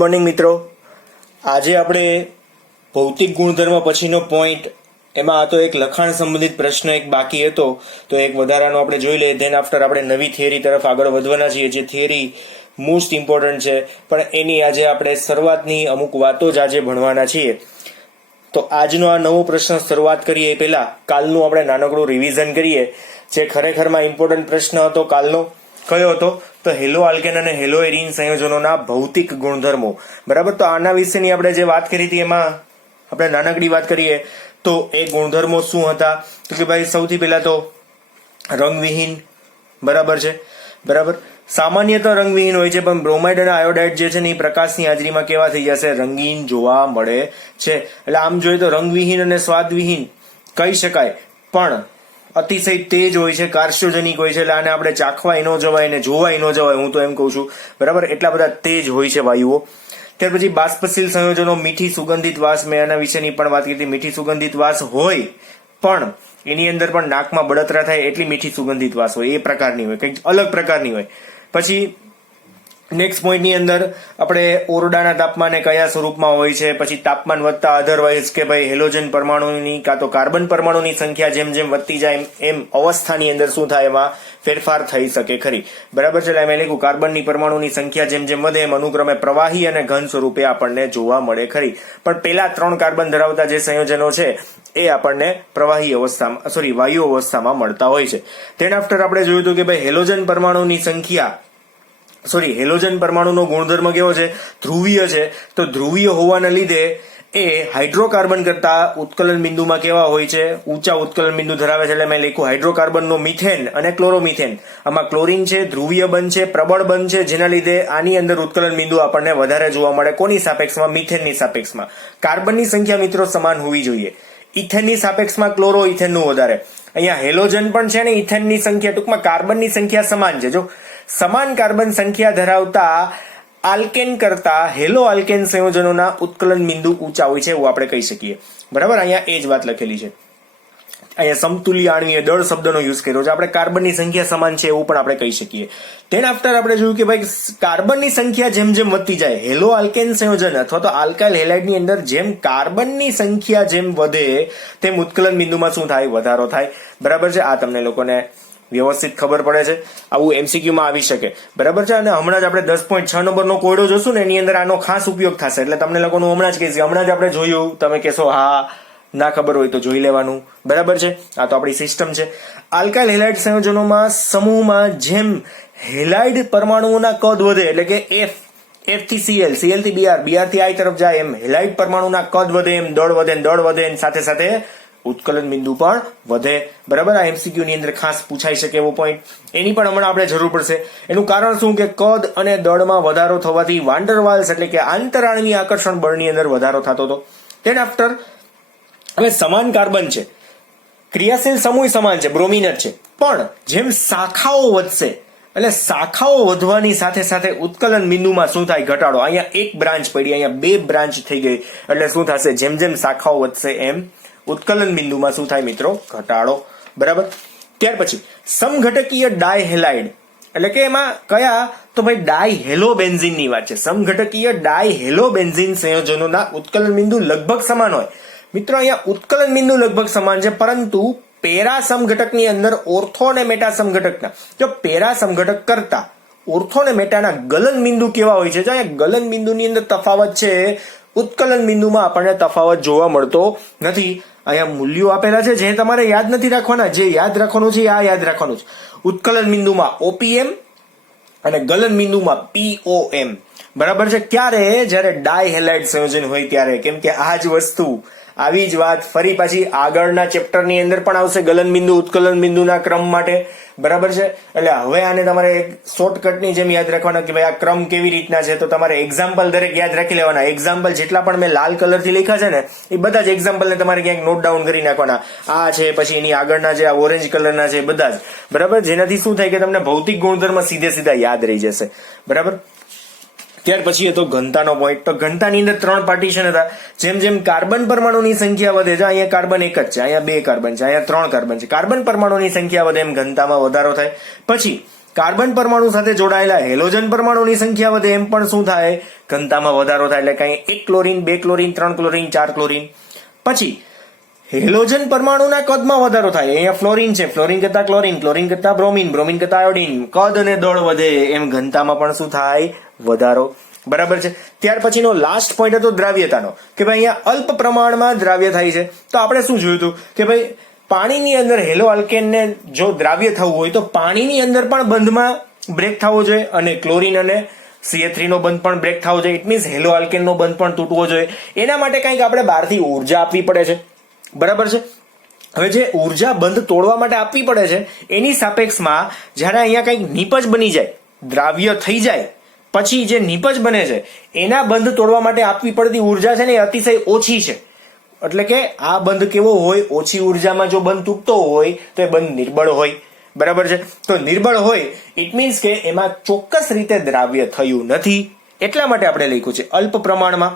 Morning મિત્રો, આજે આપણે ભૌતિક ગુણધર્મ પછીનો પોઈન્ટ એમાં આ તો એક લખાણ સંબંધિત પ્રશ્ન એક બાકી હતો, તો એક વધારાનો આપણે જોઈ લઈએ. ધેન આફ્ટર આપણે નવી થિયરી તરફ આગળ વધવાના છીએ, જે થિયરી મોસ્ટ ઇમ્પોર્ટન્ટ છે, પણ એની આજે આપણે શરૂઆતની અમુક વાતો જ આજે ભણવાના છીએ. તો આજનો આ નવો પ્રશ્ન શરૂઆત કરીએ એ પહેલા કાલનું આપણે નાનકડું રિવિઝન કરીએ. જે ખરેખરમાં ઇમ્પોર્ટન્ટ પ્રશ્ન હતો કાલનો કયો હતો? તો હેલો આલ્કેન અને હેલો એરીન સંયોજનોના ભૌતિક ગુણધર્મો. બરાબર, તો આના વિશેની આપણે જે વાત કરી હતી એમાં આપણે નાનકડી વાત કરીએ તો એ ગુણધર્મો શું હતા? તો કે ભાઈ સૌથી પહેલા તો રંગવિહીન. બરાબર છે, બરાબર. સામાન્ય તો રંગવિહીન હોય છે, પણ બ્રોમાઇડ અને આયોડાઇડ જે છે ને એ પ્રકાશની હાજરીમાં કેવા થઈ જશે? રંગીન જોવા મળે છે. એટલે આમ જોઈએ તો રંગવિહીન અને સ્વાદવિહીન કહી શકાય, પણ અતિશય તેજ હોય છે, કાર્સ્યોજનિક હોય છે, એટલે આને આપણે ચાખવાય ન જવાય ને જોવાય ન જવાય, હું તો એમ કહું છું. બરાબર, એટલા બધા તેજ હોય છે વાયુઓ. ત્યાર પછી બાષ્પશીલ સંયોજનો, મીઠી સુગંધિત વાસ. મેં આના વિશેની પણ વાત કરી હતી. મીઠી સુગંધિત વાસ હોય, પણ એની અંદર પણ નાકમાં બળતરા થાય એટલી મીઠી સુગંધિત વાસ હોય, એ પ્રકારની હોય, કંઈક અલગ પ્રકારની હોય. પછી નેક્સ્ટ પોઈન્ટની અંદર આપણે ઓરડાના તાપમાને કયા સ્વરૂપમાં હોય છે. પછી તાપમાન વધતા અધરવાઇઝ કે ભાઈ હેલોજન પરમાણુની કાં તો કાર્બન પરમાણુની સંખ્યા જેમ જેમ વધતી જાય એમ અવસ્થાની અંદર શું થાય? એમાં ફેરફાર થઈ શકે ખરી. બરાબર છે, એટલે એમ લખ્યું કાર્બનની પરમાણુની સંખ્યા જેમ જેમ વધે એમ અનુક્રમે પ્રવાહી અને ઘન સ્વરૂપે આપણને જોવા મળે ખરી. પણ પેલા 3 કાર્બન ધરાવતા જે સંયોજનો છે એ આપણને પ્રવાહી અવસ્થામાં વાયુ અવસ્થામાં મળતા હોય છે. તેના આફ્ટર આપણે જોયું હતું કે ભાઈ હેલોજન પરમાણુનો ગુણધર્મ કેવો છે? ધ્રુવીય છે. તો ધ્રુવીય હોવાના લીધે એ હાઇડ્રોકાર્બન કરતા ઉત્કલન બિંદુમાં કેવા હોય છે? ઊંચા ઉત્કલન બિંદુ ધરાવે છે. એટલે મેં લખ્યું હાઇડ્રોકાર્બનનો મિથેન અને ક્લોરોમિથેન. આમાં ક્લોરીન છે, ધ્રુવીય બંધ છે, પ્રબળ બંધ છે, જેના લીધે આની અંદર ઉત્કલન બિંદુ આપણને વધારે જોવા મળે. કોની સાપેક્ષમાં? મિથેનની સાપેક્ષમાં. કાર્બનની સંખ્યા મિત્રો સમાન હોવી જોઈએ. ઇથેનની સાપેક્ષમાં ક્લોરો ઇથેનનું વધારે. અહીંયા હેલોજન પણ છે ને ઇથેનની સંખ્યા, ટૂંકમાં કાર્બનની સંખ્યા સમાન છે. જો સમાન કાર્બન સંખ્યા ધરાવતા આલ્કેન કરતા હેલો આલ્કેન સંયોજનોના ઉત્કલન બિંદુ ઊંચા હોય છે, એવું આપણે કહી શકીએ. બરાબર, અહીંયા એ જ વાત લખેલી છે. અહીંયા સમતુલ્ય આણ્વીય દળ શબ્દનો યુઝ કર્યો છે. આપણે કાર્બનની સંખ્યા સમાન છે એવું પણ આપણે કહી શકીએ. તેના આફ્ટર આપણે જોયું કે ભાઈ કાર્બનની સંખ્યા જેમ જેમ વધતી જાય, હેલો આલ્કેન સંયોજન અથવા તો આલ્કાઇલ હેલાઇડની અંદર જેમ કાર્બનની સંખ્યા જેમ વધે તેમ ઉત્કલન બિંદુમાં શું થાય? વધારો થાય. બરાબર છે, આ તમને લોકોને વ્યવસ્થિત ખબર પડે છે. આવું એમસીક્યુમાં આવી શકે. બરાબર છે, અને હમણાં જ આપણે 10.6 નંબરનો કોયડો જોશું ને એની અંદર આનો ખાસ ઉપયોગ થશે. એટલે તમને લોકોનું હમણાં જ કહીશ, હમણાં જ આપણે જોયું, તમે કહેશો હા, ના ખબર હોય તો જોઈ લેવાનું. બરાબર છે, આ તો આપણી સિસ્ટમ છે. આલ્કાઇલ હેલાઇડ સંયોજનોમાં સમૂહમાં જેમ હેલાઇડ પરમાણુઓના કદ વધે, એટલે કે F થી Cl, Cl થી Br, Br થી I તરફ જાય, એમ હેલાઇડ પરમાણુના કદ વધે એમ દળ વધે, સાથે સાથે ઉત્કલન બિંદુ પણ વધે. બરાબર, આ એમસીક્યુ ની અંદર ખાસ પૂછાઈ શકે એવો પોઈન્ટ. એની પણ હમણાં આપણે જરૂર પડશે. એનું કારણ શું? કે કદ અને દળમાં વધારો થવાથી વાન ડર વાલ્સ એટલે કે આંતરાણવીય આકર્ષણ બળની અંદર વધારો થતો હતો. તેના આફ્ટર હવે સમાન કાર્બન છે, ક્રિયાશીલ સમૂહ સમાન છે, બ્રોમિનર છે, પણ જેમ શાખાઓ વધશે એટલે શાખાઓ વધવાની સાથે સાથે ઉત્કલન બિંદુમાં શું થાય? ઘટાડો. અહીંયા એક બ્રાન્ચ પડી, અહીંયા 2 બ્રાન્ચ થઈ ગઈ, એટલે શું થશે? જેમ જેમ શાખાઓ વધશે એમ ઉત્કલન બિંદુમાં શું થાય મિત્રો? ઘટાડો. બરાબર. ત્યાર પછી સમઘટકીય ડાયહેલાઇડ એટલે કે એમાં કયા? તો ભાઈ ડાયહેલોબેન્ઝીન ની વાત છે. સમઘટકીય ડાયહેલોબેન્ઝીન સંયોજનોના ઉત્કલન બિંદુ લગભગ સમાન હોય. મિત્રો અહીંયા ઉત્કલન બિંદુ લગભગ સમાન છે, પરંતુ પેરા સમઘટકની અંદર ઓર્થો અને મેટા સમઘટકના, જો પેરા સમઘટક કરતા ઓર્થો અને મેટાના ગલન બિંદુ કેવા હોય છે? જો અહીંયા ગલન બિંદુની અંદર તફાવત છે, ઉત્કલન બિંદુમાં આપણને તફાવત જોવા મળતો નથી. અહીંયા મૂલ્યો આપેલા છે, જે તમારે યાદ નથી રાખવાના. જે યાદ રાખવાનું છે આ યાદ રાખવાનું છે. ઉત્કલન બિંદુમાં OPM અને ગલન બિંદુમાં POM. બરાબર છે. ક્યારે? જ્યારે ડાયહેલાઇડ સંયોજન હોય ત્યારે. કેમ કે આ જ વસ્તુ, આવી જ વાત ફરી પાછી આગળના ચેપ્ટરની અંદર પણ આવશે, ગલન બિંદુ ઉત્કલન બિંદુના ક્રમ માટે. બરાબર છે, એટલે હવે આને તમારે એક શોર્ટકટની જેમ યાદ રાખવાના કે ભાઈ આ ક્રમ કેવી રીતના છે. તો તમારે એક્ઝામ્પલ દરેક યાદ રાખી લેવાના. એક્ઝામ્પલ જેટલા પણ મેં લાલ કલરથી લખ્યા છે ને એ બધા જ એક્ઝામ્પલને તમારે ક્યાંક નોટ ડાઉન કરી નાખવાના. આ છે, પછી એની આગળના જે આ ઓરેન્જ કલરના છે બધા જ. બરાબર, જેનાથી શું થાય કે તમને ભૌતિક ગુણધર્મ સીધા યાદ રહી જશે. બરાબર. ત્યાર પછી હતો ઘનતાનો પોઈન્ટ. તો ઘનતાની અંદર 3 પાર્ટીશન હતા. જેમ જેમ કાર્બન પરમાણુની સંખ્યા વધે છે, અહીંયા કાર્બન એક જ છે, અહીંયા 2 કાર્બન છે, અહીંયા 3 કાર્બન છે, કાર્બન પરમાણુની સંખ્યા વધે એમ ઘનતામાં વધારો થાય. પછી કાર્બન પરમાણુ સાથે જોડાયેલા હેલોજન પરમાણુની સંખ્યા વધે એમ પણ શું થાય? ઘનતામાં વધારો થાય. એટલે કઈ 1 ક્લોરીન, 2 ક્લોરીન, 3 ક્લોરીન, 4 ક્લોરીન. પછી હેલોજન પરમાણુના કદમાં વધારો થાય. અહીંયા ફ્લોરીન છે, ફ્લોરીન કરતા ક્લોરીન, ક્લોરીન કરતા બ્રોમીન, બ્રોમીન કરતા આયોડીન. કદ અને દળ વધે એમ ઘનતામાં પણ શું થાય? વધારો. બરાબર છે. ત્યાર પછીનો લાસ્ટ પોઈન્ટ હતો દ્રાવ્યતાનો, કે ભાઈ અહીંયા અલ્પ પ્રમાણમાં દ્રાવ્ય થાય છે. તો આપણે શું જોયું હતું કે ભાઈ પાણીની અંદર હેલો આલ્કેનને જો દ્રાવ્ય થવું હોય તો પાણીની અંદર પણ બંધમાં બ્રેક થવો જોઈએ, અને ક્લોરીન અને CH3 નો બંધ પણ બ્રેક થવો જોઈએ. ઇટ મીન્સ હેલો આલ્કેનનો બંધ પણ તૂટવો જોઈએ. એના માટે કંઈક આપણે બહારથી ઉર્જા આપવી પડે છે. બરાબર છે. હવે જે ઉર્જા બંધ તોડવા માટે આપવી પડે છે એની સાપેક્ષમાં જ્યારે અહીંયા કંઈક નીપજ બની જાય, દ્રાવ્ય થઈ જાય, પછી જે નીપજ બને છે એના બંધ તોડવા માટે આપવી પડતી ઉર્જા છે ને એ અતિશય ઓછી છે. એટલે કે આ બંધ કેવો હોય? ઓછી ઉર્જામાં જો બંધ તૂટતો હોય તો એ બંધ નિર્બળ હોય. બરાબર છે. તો નિર્બળ હોય ઇટ મીન્સ કે એમાં ચોક્કસ રીતે દ્રાવ્ય થયું નથી. એટલા માટે આપણે લખ્યું છે અલ્પ પ્રમાણમાં.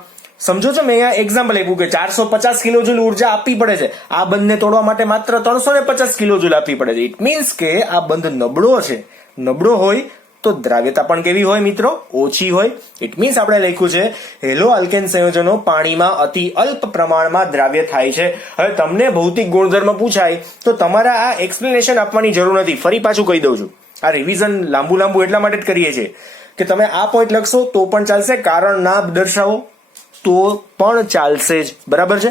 સમજો છો, મેં અહીંયા એક્ઝામ્પલ આપ્યું કે 450 કિલોજુલ ઉર્જા આપવી પડે છે. આ બંધને તોડવા માટે માત્ર 350 કિલોજુલ આપવી પડે છે. ઇટ મીન્સ કે આ બંધ નબળો છે. નબળો હોય તો દ્રાવ્યતા પણ કેવી હોય મિત્રો? ઓછી હોય. ઇટ મીન્સ આપણે લખ્યું છે હેલો આલ્કેન સંયોજનો પાણીમાં અતિ અલ્પ પ્રમાણમાં દ્રાવ્ય થાય છે. હવે તમને ભૌતિક ગુણધર્મ પૂછાય તો તમારે આ એક્સપ્લેનેશન આપવાની જરૂર નથી. ફરી પાછું કહી દઉં છું, આ રિવિઝન લાંબુ એટલા માટે જ કરીએ છીએ કે તમે આ પોઈન્ટ લખશો તો પણ ચાલશે, કારણ ના દર્શાવો તો પણ ચાલશે જ. બરાબર છે.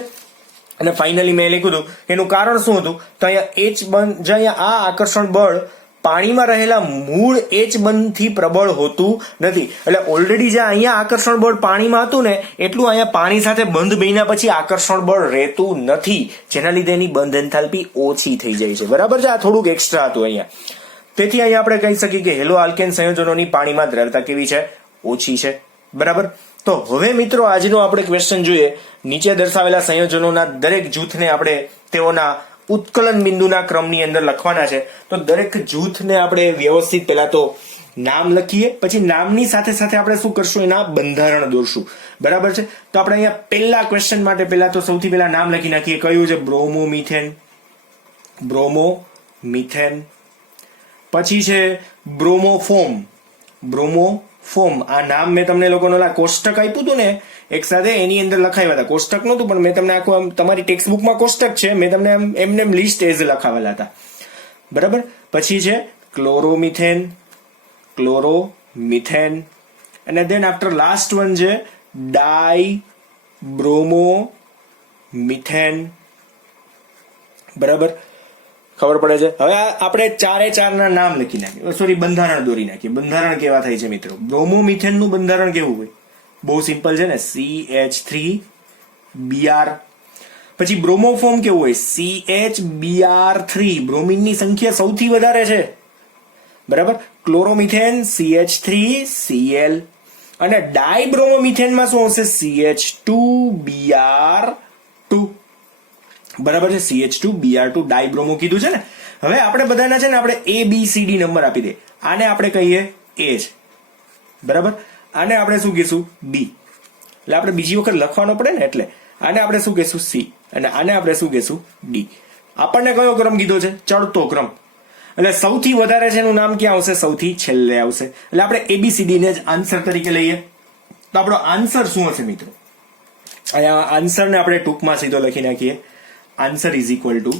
અને ફાઇનલી મેં લખ્યું હતું એનું કારણ શું હતું? તો અહીંયા H બંધ, જે અહીંયા આ આકર્ષણ બળ પાણીમાં રહેલા મૂળ H બંધથી પ્રબળ હોતું નથી. એટલે ઓલરેડી જે અહીંયા આકર્ષણ બળ પાણીમાં હતું ને એટલું અહીંયા પાણી સાથે બંધ બન્યા પછી આકર્ષણ બળ રહેતું નથી, જેના લીધે એની બંધ એન્થાલ્પી ઓછી થઈ જાય છે. બરાબર છે. આ થોડુંક એક્સ્ટ્રા હતું અહીંયા. તેથી અહીંયા આપણે કહી શકીએ કે હેલો આલ્કેન સંયોજનોની પાણીમાં દ્રાવ્યતા કેવી છે? ઓછી છે. બરાબર. તો હવે મિત્રો આજનો આપણે ક્વેશ્ચન જોઈએ. નીચે દર્શાવેલા સંયોજનોના દરેક જૂથને આપણે તેઓના ઉત્કલન બિંદુના ક્રમની અંદર લખવાના છે. તો દરેક જૂથને આપણે વ્યવસ્થિત પહેલા તો નામ લખીએ, પછી નામની સાથે સાથે આપણે શું કરશું? એના બંધારણ દોરશું. બરાબર છે. તો આપણે અહીંયા પહેલા ક્વેશ્ચન માટે પહેલા તો સૌથી પહેલા નામ લખી નાખીએ. કયું છે? બ્રોમોમિથેન. બ્રોમોમિથેન. પછી છે બ્રોમોફોમ. બ્રોમોફોમ. આ નામ મેં તમને લોકોનો કોષ્ટક આપ્યું હતું ને એક સાથે, એની અંદર લખાવ્યા હતા. કોષ્ટક નહોતું પણ મેં તમને આખું તમારી ટેક્સ્ટ બુકમાં કોષ્ટક છે, મેં તમને એમને લિસ્ટ એઝ લખાવેલા હતા. બરાબર. પછી છે ક્લોરોમિથેન. ક્લોરોમિથેન. અને દેન આફ્ટર લાસ્ટ વન છે ડાઈ બ્રોમોમિથેન. બરાબર. ખબર પડે છે? હવે આપણે 4 ના નામ લખી નાખીએ, સોરી બંધારણ દોરી નાખીએ. બંધારણ કેવા થાય છે મિત્રો? બ્રોમોમિથેન નું બંધારણ કેવું હોય? બહુ સિમ્પલ છે ને, CH3Br. પછી બ્રોમોફોર્મ કેવું હોય? CHBr3. બ્રોમિનની સંખ્યા સૌથી વધારે છે. બરાબર. Chloromethane CH3Cl. અને ડાયબ્રોમોમિથેનમાં શું આવશે? CH2Br2. બરાબર છે. CH2Br2 ડાયબ્રોમો કીધું છે ને. હવે આપણે બધાના છે ને આપણે ABCD નંબર આપી દે. આને આપણે કહીએ A છે. બરાબર. આને આપણે શું કહીશું? B. એટલે આપણે બીજી વખત લખવાનો પડે ને, એટલે આને આપણે શું કહીશું? C. અને આને આપણે શું કહીશું? D. આપણને કયો ક્રમ કીધો છે? ચડતો ક્રમ. એટલે સૌથી વધારે છે એનું નામ ક્યાં આવશે? સૌથી છેલ્લે આવશે. એટલે આપણે ABCD ને જ આન્સર તરીકે લઈએ. તો આપણો આન્સર શું હશે મિત્રો? અહીંયા આન્સરને આપણે ટૂંકમાં સીધો લખી નાખીએ. Answer is equal to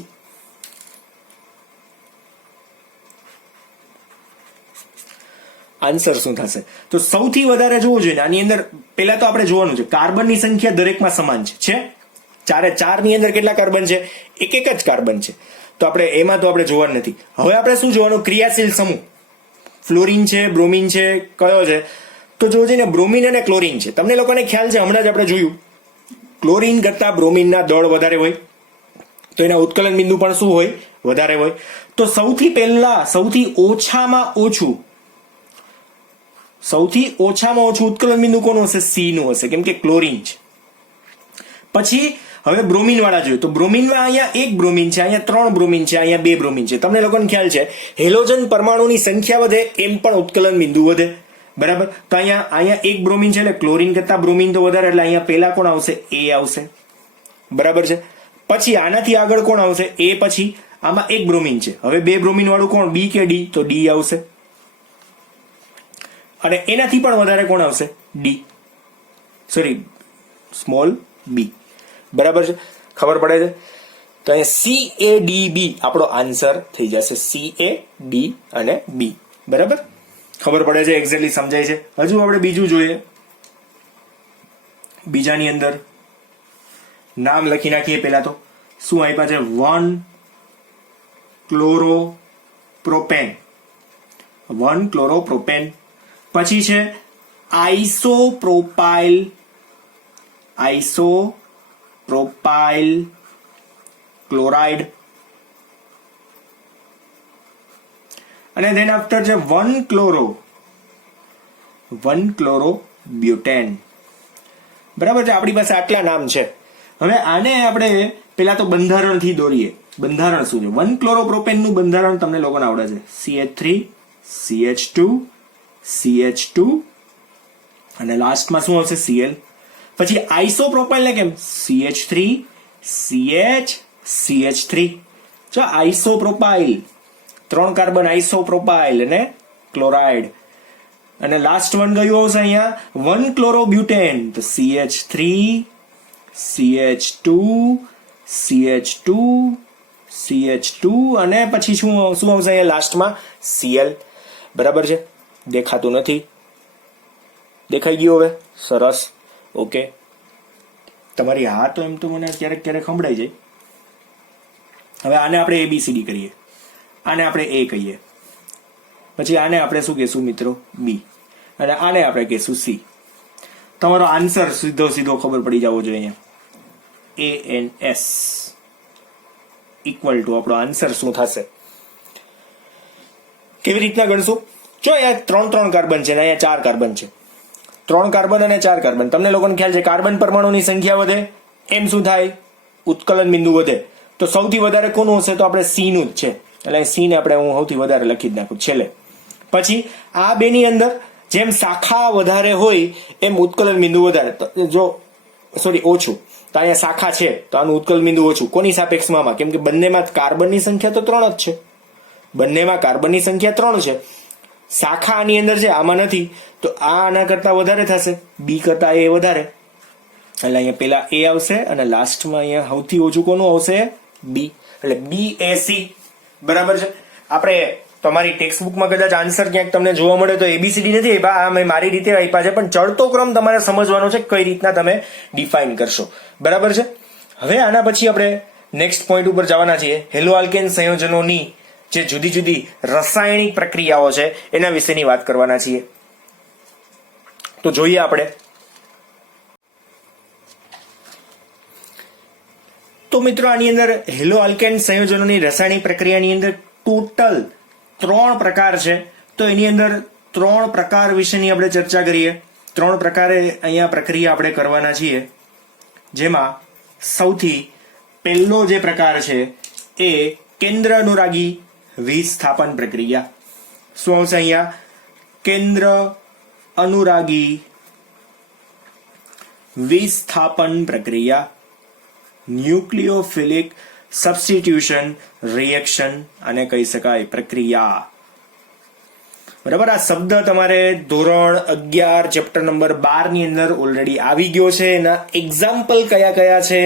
answer શું થશે? તો સૌથી વધારે જોવું જોઈએ. આની અંદર પહેલા તો આપણે જોવાનું છે કાર્બનની સંખ્યા દરેકમાં સમાન છે. ચારે ચારની અંદર કેટલા કાર્બન છે? એક જ કાર્બન છે. તો આપણે એમાં તો આપણે જોવાનું નથી. હવે આપણે શું જોવાનું? ક્રિયાશીલ સમૂહ. ફ્લોરિન છે, બ્રોમિન છે, કયો છે? તો જોવું જોઈએ ને બ્રોમિન અને ક્લોરિન છે. તમને લોકોને ખ્યાલ છે, હમણાં જ આપણે જોયું ક્લોરિન કરતા બ્રોમિનના દળ વધારે હોય તો એના ઉત્કલન બિંદુ પણ શું હોય? વધારે હોય. તો સૌથી પહેલા સૌથી ઓછામાં ઓછું ઉત્કલન બિંદુ કોનું હશે? C નું હશે, કેમ કે ક્લોરિન છે. પછી હવે બ્રોમિન વાળા જોઈએ તો બ્રોમિનમાં અહીંયા એક બ્રોમિન છે, અહીંયા 3 બ્રોમિન છે, અહીંયા 2 બ્રોમિન છે. તમને લોકોને ખ્યાલ છે હેલોજન પરમાણુની સંખ્યા વધે એમ પણ ઉત્કલન બિંદુ વધે. બરાબર. તો અહીંયા એક બ્રોમિન છે એટલે ક્લોરિન કરતા બ્રોમિન તો વધારે, એટલે અહીંયા પહેલા કોણ આવશે? A આવશે. બરાબર છે. પછી આનાથી આગળ કોણ આવશે? A. પછી આમાં એક બ્રોમિન છે, હવે 2 બ્રોમિન વાળું કોણ? B કે D? તો D આવશે. અને એનાથી પણ વધારે કોણ આવશે? D, sorry small B. બરાબર છે, ખબર પડે છે? તો અહીંયા CADB આપણો આન્સર થઈ જશે. CAD અને બી. બરાબર, ખબર પડે છે? એક્ઝેક્ટલી સમજાય છે? હજુ આપણે બીજું જોઈએ. બીજાની અંદર નામ લખી નાખીએ. પેલા તો શું આપ્યા છે? 1-ક્લોરોપ્રોપેન. 1-ક્લોરોપ્રોપેન. પછી છે આઇસોપ્રોપાઇલ. આઇસોપ્રોપાઇલ ક્લોરાઇડ. અને ધેન આફ્ટર છે 1-ક્લોરોબ્યુટેન. બરાબર છે, આપણી પાસે આટલા નામ છે. હવે આને આપણે પેલા તો બંધારણથી દોરીએ. બંધારણ શું છે? 1-ક્લોરોપ્રોપેનનું બંધારણ તમને લોકોને આવડે છે. CH3 CH2 CH2 અને લાસ્ટમાં શું આવશે? Cl. પછી આઇસોપ્રોપાઇલ ને કેમ? CH3 CH CH3. જો આઇસોપ્રોપાઇલ 3 કાર્બન આઇસોપ્રોપાઇલ અને ક્લોરાઇડ. અને લાસ્ટ વન કયું આવશે અહીંયા? 1-ક્લોરોબ્યુટેન. તો CH3 CH2 CH2 CH2 અને પછી શું આવશે અહીંયા લાસ્ટમાં? Cl. બરાબર છે, દેખાતું નથી? દેખાઈ ગયું હવે? સરસ, ઓકે. તમારી હા તો એમ તો મને ક્યારેક ક્યારેક સંભળાઈ જાય. હવે આને આપણે ABCD કરીએ, આને આપણે A કહીએ, પછી આને આપણે શું કહીશું મિત્રો? B, અને આને આપણે કહીશું C. તમારો આન્સર સીધો સીધો ખબર પડી જવો જોઈએ. ANS ઇક્વલ ટુ આપણો આન્સર શું થશે? કેવી રીતના ગણશું? જો અહીંયા 3 કાર્બન છે ને અહીંયા 4 કાર્બન છે. 3 કાર્બન અને 4 કાર્બન. તમને લોકોને ખ્યાલ છે કાર્બન પરમાણુની સંખ્યા વધે એમ શું થાય? ઉત્કલન બિંદુ વધે. તો સૌથી વધારે કોનું હશે? તો આપણે C નું જ છે. એટલે C ને આપણે હું સૌથી વધારે લખી જ નાખું છેલ્લે. પછી આ બેની અંદર જેમ શાખા વધારે હોય એમ ઉત્કલન બિંદુ વધારે. જો સોરી ઓછું, તો અહીંયા શાખા છે તો આનું ઉત્કલન બિંદુ ઓછું. કોની સાપેક્ષમાં? કેમ કે બંનેમાં કાર્બનની સંખ્યા તો 3 જ છે. બંનેમાં કાર્બનની સંખ્યા 3 છે. શાખા આની અંદર છે, આમાં નથી, તો આ આના કરતા વધારે થશે. બી કરતા એ વધારે, એટલે અહીંયા પેલા એ આવશે અને લાસ્ટમાં અહીંયા સૌથી ઓછું કોનું આવશે? બી. એટલે BAC. બરાબર છે. આપણે તમારી ટેક્સ્ટ બુકમાં કદાચ આન્સર ક્યાંક તમને જોવા મળે તો ABCD નથી આપ્યા, આ મેં મારી રીતે આપ્યા છે, પણ ચડતો ક્રમ તમારે સમજવાનો છે કઈ રીતના તમે ડિફાઇન કરશો. બરાબર છે. હવે આના પછી આપણે નેક્સ્ટ પોઈન્ટ ઉપર જવાના છીએ. હેલો આલ્કેન સંયોજનોની જે જુદી જુદી રાસાયણિક પ્રક્રિયાઓ છે એના વિશેની વાત કરવાના છીએ. તો જોઈએ આપણે. તો મિત્રો આની અંદર હેલો આલ્કેન સંયોજનોની રાસાયણિક પ્રક્રિયાની અંદર ટોટલ 3 પ્રકાર છે. તો એની અંદર 3 પ્રકાર વિશેની આપણે ચર્ચા કરીએ. 3 પ્રકારે અહીંયા પ્રક્રિયા આપણે કરવાના છીએ. જેમાં સૌથી પહેલો જે પ્રકાર છે એ કેન્દ્ર અનુરાગી વિસ્થાપન પ્રક્રિયા. શું આવશે અહીંયા? કેન્દ્ર અનુરાગી વિસ્થાપન પ્રક્રિયા. ન્યુક્લિયોફિલિક સબસ્ટિટ્યુશન રિએક્શન અને કહી શકાય પ્રક્રિયા. બરાબર. આ શબ્દ તમારે ધોરણ 11 ચેપ્ટર નંબર 12 ની અંદર ઓલરેડી આવી ગયો છે. એના એક્ઝામ્પલ કયા કયા છે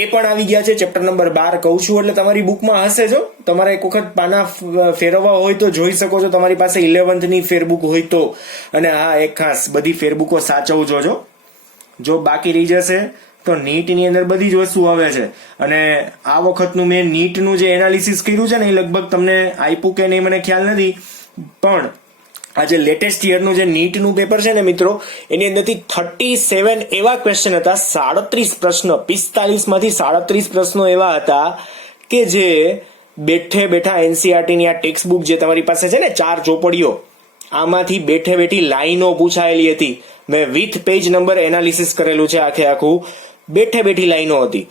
એ પણ આવી ગયા છે. ચેપ્ટર નંબર 12 કહું છું એટલે તમારી બુકમાં હશે. જો તમારે એક વખત પાના ફેરવવા હોય તો જોઈ શકો છો, તમારી પાસે 11th ની ફેરબુક હોય તો. અને હા, એક ખાસ, બધી ફેરબુકો સાચવજો. જો બાકી રહી જશે તો નીટની અંદર બધી જ વસ્તુ આવે છે. અને આ વખતનું મેં નીટનું જે એનાલિસિસ કર્યું છે ને એ લગભગ તમને આપ્યું કે નહીં મને ખ્યાલ નથી, પણ આ જે લેટેસ્ટ યરનું જે નીટનું પેપર છે ને મિત્રો, એની અંદરથી 37 એવા ક્વેશ્ચન હતા. 37 પ્રશ્નો, 45 માંથી 37 પ્રશ્નો એવા હતા કે જે બેઠે બેઠા NCERT ની આ ટેક્સ્ટ બુક જે તમારી પાસે છે ને 4 ચોપડીઓ, આમાંથી બેઠે બેઠી લાઈનો પૂછાયેલી હતી. મેં વિથ પેજ નંબર એનાલિસિસ કરેલું છે. આખું બેઠે બેઠી લાઈનો હતી.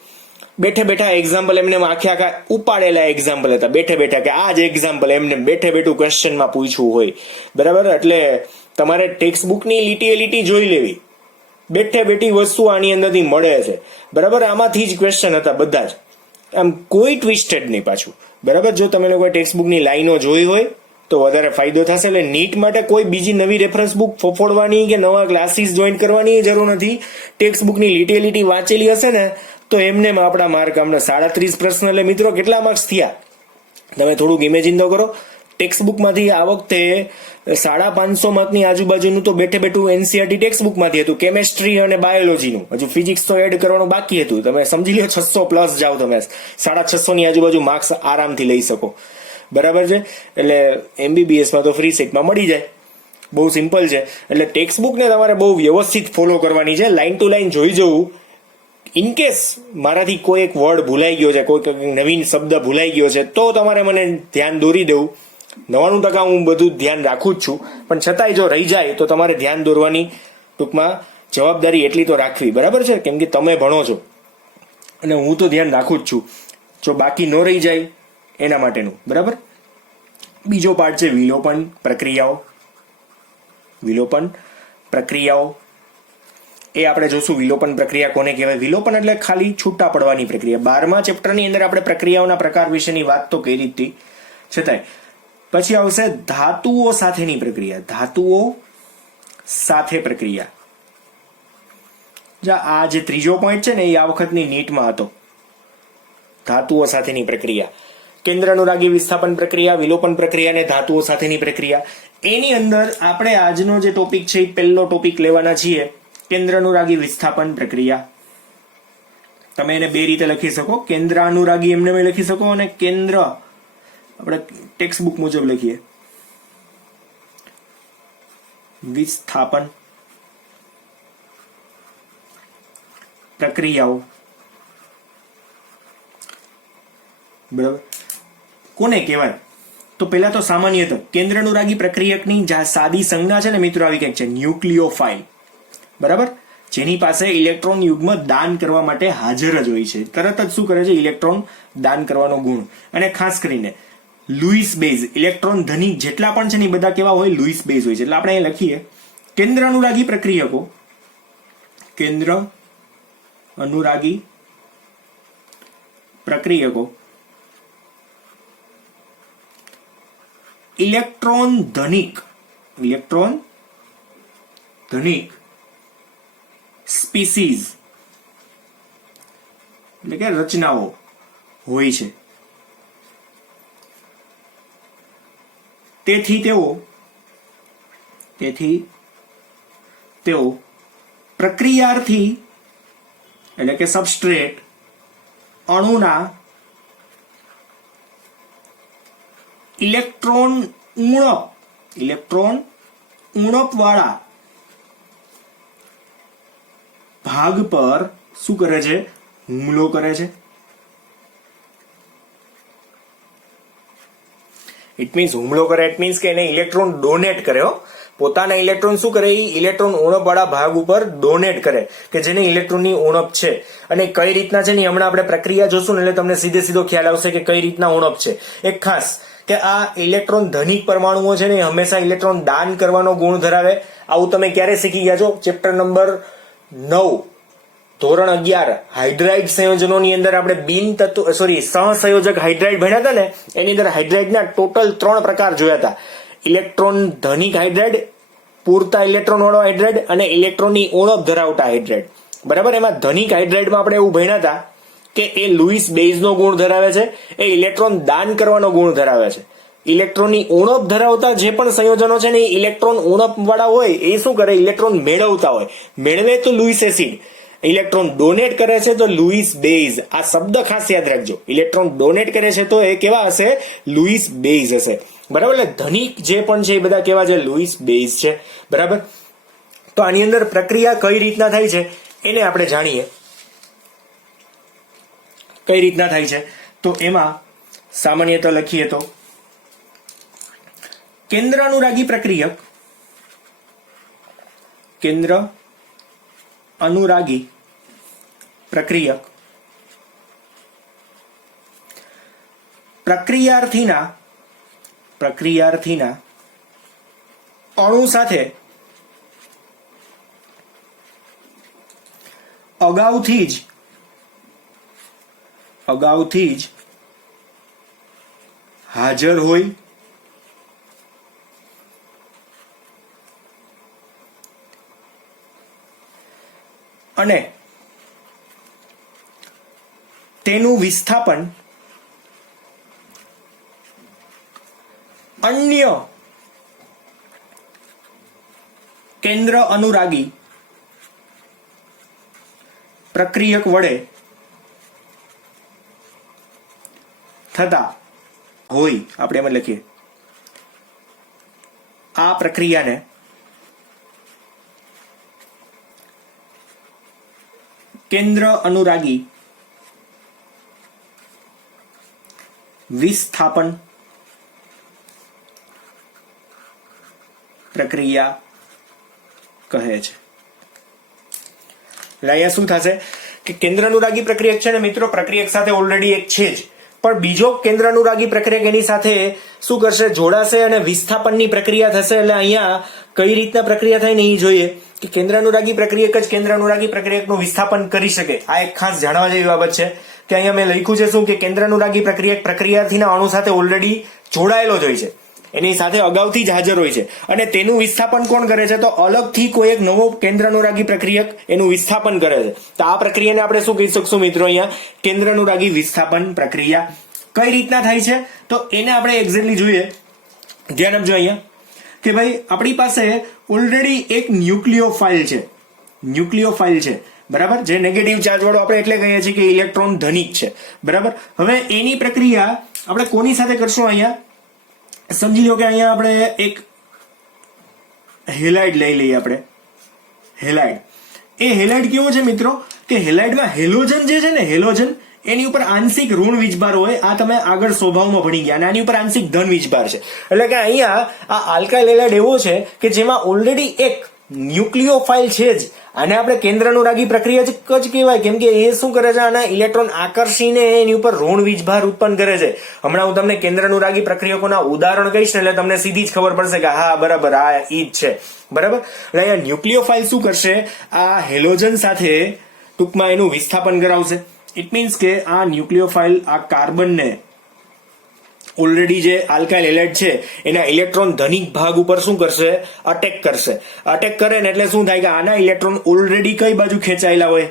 બેઠે બેઠા એક્ઝામ્પલ એમને આખા ઉપાડેલા એક્ઝામ્પલ હતા. બેઠે બેઠા કે આ જ એક્ઝામ્પલ એમને બેઠે બેઠું ક્વેશ્ચનમાં પૂછવું હોય. બરાબર. એટલે તમારે ટેક્સ્ટ બુકની લીટી એ લીટી જોઈ લેવી. બેઠે બેઠી વસ્તુ આની અંદરથી મળે છે. બરાબર. આમાંથી જ ક્વેશ્ચન હતા બધા જ, આમ કોઈ ટ્વિસ્ટેડ નહીં પાછું. બરાબર. જો તમે લોકો ટેક્સ્ટ બુકની લાઈનો જોઈ હોય તો વધારે ફાયદો થશે. એટલે નીટ માટે કોઈ બીજી નવી રેફરન્સ બુક ફોફોડવાની કે નવા ક્લાસીસ જોઈન કરવાની જરૂર નથી. ટેક્સ્ટ બુકની લીટી વાંચેલી હશે ને તો એમને આપણા માર્ક આમને 37 પ્રશ્ન. એટલે મિત્રો કેટલા માર્ક્સ થયા તમે થોડુંક ઇમેજિન તો કરો. ટેક્સ્ટ બુકમાંથી આ વખતે 550 માર્કની આજુબાજુનું તો બેઠે બેઠું એનસીઆરટી ટેક્સ્ટ બુકમાંથી હતું, કેમેસ્ટ્રી અને બાયોલોજીનું. હજુ ફિઝિક્સ તો એડ કરવાનું બાકી હતું. તમે સમજી લો 600 પ્લસ જાઓ, તમે 650 ની આજુબાજુ માર્ક્સ આરામથી લઈ શકો. બરાબર છે. એટલે એમબીબીએસમાં તો ફ્રી સીટમાં મળી જાય. બહુ સિમ્પલ છે. એટલે ટેક્સ્ટ બુકને તમારે બહુ વ્યવસ્થિત ફોલો કરવાની છે, લાઈન ટુ લાઈન જોઈ જવું. ઇનકેસ મારાથી કોઈ એક વર્ડ ભૂલાઈ ગયો છે, કોઈ નવીન શબ્દ ભૂલાઈ ગયો છે તો તમારે મને ધ્યાન દોરી દેવું. 99% હું બધું ધ્યાન રાખું જ છું, પણ છતાંય જો રહી જાય તો તમારે ધ્યાન દોરવાની ટૂંકમાં જવાબદારી એટલી તો રાખવી. બરાબર છે, કેમ કે તમે ભણો છો અને હું તો ધ્યાન રાખું જ છું. જો બાકી ન રહી જાય એના માટેનું. બરાબર. બીજો પાર્ટ છે વિલોપન પ્રક્રિયાઓ. વિલોપન પ્રક્રિયાઓ એ આપણે જોશું. વિલોપન પ્રક્રિયા કોને કહેવાય? વિલોપન એટલે ખાલી છૂટા પડવાની પ્રક્રિયા. 12મા ચેપ્ટરની અંદર આપણે પ્રક્રિયાઓના પ્રકાર વિશેની વાત તો કરી હતી, છતાંય પછી આવશે ધાતુઓ સાથેની પ્રક્રિયા. ધાતુઓ સાથે પ્રક્રિયા. આ જે ત્રીજો પોઈન્ટ છે ને એ આ વખતની નીટમાં હતો. ધાતુઓ સાથેની પ્રક્રિયા, કેન્દ્ર અનુરાગી વિસ્થાપન પ્રક્રિયા, વિલોપન પ્રક્રિયા અને ધાતુઓ સાથેની પ્રક્રિયા. એની અંદર આપણે આજનો જે ટોપિક છે એ પહેલો ટોપિક લેવાના છીએ, કેન્દ્ર અનુરાગી વિસ્થાપન પ્રક્રિયા. તમે એને બે રીતે લખી શકો, કેન્દ્ર અનુરાગી એમને લખી શકો અને કેન્દ્ર આપણે ટેક્સ્ટ બુક મુજબ લખીએ વિસ્થાપન પ્રક્રિયાઓ. બરાબર. કોને કહેવાય? તો પહેલા તો સામાન્યતઃ કેન્દ્ર અનુરાગી પ્રક્રિયકની સાદી સંજ્ઞા છે ને મિત્રો આવી કંઈક છે, ન્યુક્લિયોફાઇલ. બરાબર. જેની પાસે ઇલેક્ટ્રોન યુગ્મ દાન કરવા માટે હાજર જ હોય છે. તરત જ શું કરે છે? ઇલેક્ટ્રોન દાન કરવાનો ગુણ. અને ખાસ કરીને લુઈસ બેઝ, ઇલેક્ટ્રોન ધનિક જેટલા પણ છે ને એ બધા કેવા હોય? લુઈસ બેઝ હોય છે. એટલે આપણે અહીં લખીએ કેન્દ્ર અનુરાગી પ્રક્રિયકો, કેન્દ્ર અનુરાગી પ્રક્રિયકો ઇલેક્ટ્રોન ધનિક સ્પીસીઝ એટલે કે રચનાઓ હોય છે. તેથી તેઓ પ્રક્રિયાર્થી એટલે કે સબસ્ટ્રેટ અણુના ઇલેક્ટ્રોન ઉણપ વાળા ભાગ પર શું કરે છે? હુમલો કરે છે. ઇટ મીન્સ હુમલો કરે, ઇટ મીન્સ કે એને ઇલેક્ટ્રોન ડોનેટ કરે. પોતાના ઇલેક્ટ્રોન શું કરે? ઇલેક્ટ્રોન ઉણપ વાળા ભાગ ઉપર ડોનેટ કરે કે જેને ઇલેક્ટ્રોનની ઉણપ છે. અને કઈ રીતના છે ને હમણાં આપણે પ્રક્રિયા જોશું ને એટલે તમને સીધો ખ્યાલ આવશે કે કઈ રીતના ઉણપ છે. એક ખાસ કે આ ઇલેક્ટ્રોન ધનિક પરમાણુઓ છે ને હંમેશા ઇલેક્ટ્રોન દાન કરવાનો ગુણ ધરાવે. આવું તમે ક્યારે શીખી ગયા છો? ચેપ્ટર નંબર 9 ધોરણ 11 હાઇડ્રાઇડ સંયોજનોની અંદર આપણે સહસંયોજક હાઇડ્રાઇડ ભણ્યા હતા ને, એની અંદર હાઇડ્રાઇડના ટોટલ 3 પ્રકાર જોયા હતા. ઇલેક્ટ્રોન ધનિક હાઇડ્રાઇડ, પૂરતા ઇલેક્ટ્રોન વાળો હાઇડ્રાઇડ અને ઇલેક્ટ્રોનની ઉણપ ધરાવતા હાઇડ્રાઇડ. બરાબર. એમાં ધનિક હાઇડ્રાઇડમાં આપણે એવું ભણ્યા હતા કે એ લુઈસ બેઝનો ગુણ ધરાવે છે, એ ઇલેક્ટ્રોન દાન કરવાનો ગુણ ધરાવે છે. ઇલેક્ટ્રોનની ઉણપ ધરાવતા જે પણ સંયોજનો છે ને એ ઇલેક્ટ્રોન ઉણપ વાળા હોય એ શું કરે? ઇલેક્ટ્રોન મેળવતા હોય. મેળવે તો લુઈસ એસિડ, ઇલેક્ટ્રોન ડોનેટ કરે છે તો લુઈસ બેઝ. આ શબ્દ ખાસ યાદ રાખજો. ઇલેક્ટ્રોન ડોનેટ કરે છે તો એ કેવા હશે? લુઈસ બેઝ હશે. બરાબર. એટલે ધનિક જે પણ છે એ બધા કેવા છે? લુઈસ બેઝ છે. બરાબર. તો આની અંદર પ્રક્રિયા કઈ રીતના થાય છે એને આપણે જાણીએ. કઈ રીતના થાય છે તો એમાં સામાન્યતઃ લખીએ તો કેન્દ્ર અનુરાગી પ્રક્રિયક, કેન્દ્ર અનુરાગી પ્રક્રિયક પ્રક્રિયાર્થીના અણુ સાથે અગાઉથી જ હાજર હોય અને તેનું વિસ્થાપન અન્ય કેન્દ્ર અનુરાગી પ્રક્રિયક વડે થતા હોય, આપણે એમ લખીએ, આ પ્રક્રિયાને કેન્દ્ર અનુરાગી વિસ્થાપન પ્રક્રિયા કહે છે. એટલે અહીંયા શું થશે કે કેન્દ્ર અનુરાગી પ્રક્રિયક છે ને મિત્રો, પ્રક્રિયક સાથે ઓલરેડી એક છે જ, પણ બીજો કેન્દ્ર અનુરાગી પ્રક્રિયક એની સાથે શું કરશે, જોડાશે અને વિસ્થાપનની પ્રક્રિયા થશે. એટલે અહીંયા કઈ રીતના પ્રક્રિયા થાય ને એ જોઈએ કે કેન્દ્ર અનુરાગી પ્રક્રિયક જ કેન્દ્ર અનુરાગી પ્રક્રિયકનું વિસ્થાપન કરી શકે. આ એક ખાસ જાણવા જેવી બાબત છે કે અહીંયા મેં લખ્યું છે શું કે કેન્દ્ર અનુરાગી પ્રક્રિયક પ્રક્રિયાર્થીના અણુ સાથે ઓલરેડી જોડાયેલો જ હોય છે, એની સાથે અગાઉથી જ હાજર હોય છે, અને તેનું વિસ્થાપન કોણ કરે છે, તો અલગથી કોઈ એક નવો કેન્દ્ર અનુરાગી પ્રક્રિયક એનું વિસ્થાપન કરે છે. તો આ પ્રક્રિયાને આપણે શું કહી શકશું મિત્રો, અહીંયા કેન્દ્ર અનુરાગી વિસ્થાપન પ્રક્રિયા. કઈ રીતના થાય છે તો એને આપણે એક્ઝેક્ટલી જોઈએ. ધ્યાન આપજો અહીંયા કે ભાઈ આપણી પાસે ઓલરેડી એક ન્યુક્લિયોફાઇલ છે, ન્યુક્લિયોફાઇલ છે, બરાબર, જે નેગેટિવ ચાર્જ વાળો આપણે એટલે કહીએ છીએ કે ઇલેક્ટ્રોન ધનિક છે, બરાબર. હવે એની પ્રક્રિયા આપણે કોની સાથે કરશું, અહીંયા સમજી લો કે અહીંયા આપણે એક હેલાઇડ લઈ લઈએ. આપણે હેલાઇડ, એ હેલાઇડ કેવો છે મિત્રો કે હેલાઇડમાં હેલોજન જે છે ને, હેલોજન એની ઉપર આંશિક ઋણ વીજભાર હોય. આ તમે આગળ સ્વભાવમાં ભણી ગયા, અને આની ઉપર આંશિક ધન વીજભાર છે. એટલે કે અહીંયા આ આલ્કાઇલ હેલાઇડ એવો છે કે જેમાં ઓલરેડી એક ન્યુક્લિયોફાઇલ છે જ. આને આપણે કેન્દ્ર અનુરાગી પ્રક્રિયા જ કહેવાય, કેમ કે એ શું કરે છે, આના ઇલેક્ટ્રોન આકર્ષીને એની ઉપર ઋણ વીજભાર ઉત્પન્ન કરે છે. હમણાં હું તમને કેન્દ્ર અનુરાગી પ્રક્રિયકોના ઉદાહરણ કહીશ ને એટલે તમને સીધી જ ખબર પડશે કે હા બરાબર આ ઈ જ છે, બરાબર. એટલે અહીંયા ન્યુક્લિયોફાઇલ શું કરશે, આ હેલોજન સાથે ટૂંકમાં એનું વિસ્થાપન કરાવશે. ઇટ મીન્સ કે આ ન્યુક્લિયોફાઇલ આ કાર્બનને ઓલરેડી જે આલ્કાઇલ હેલાઇડ છે એના ઇલેક્ટ્રોન ધનિક ભાગ ઉપર શું કરશે, અટેક કરશે. અટેક કરે ને એટલે શું થાય કે આના ઇલેક્ટ્રોન ઓલરેડી કઈ બાજુ ખેંચાયેલા હોય,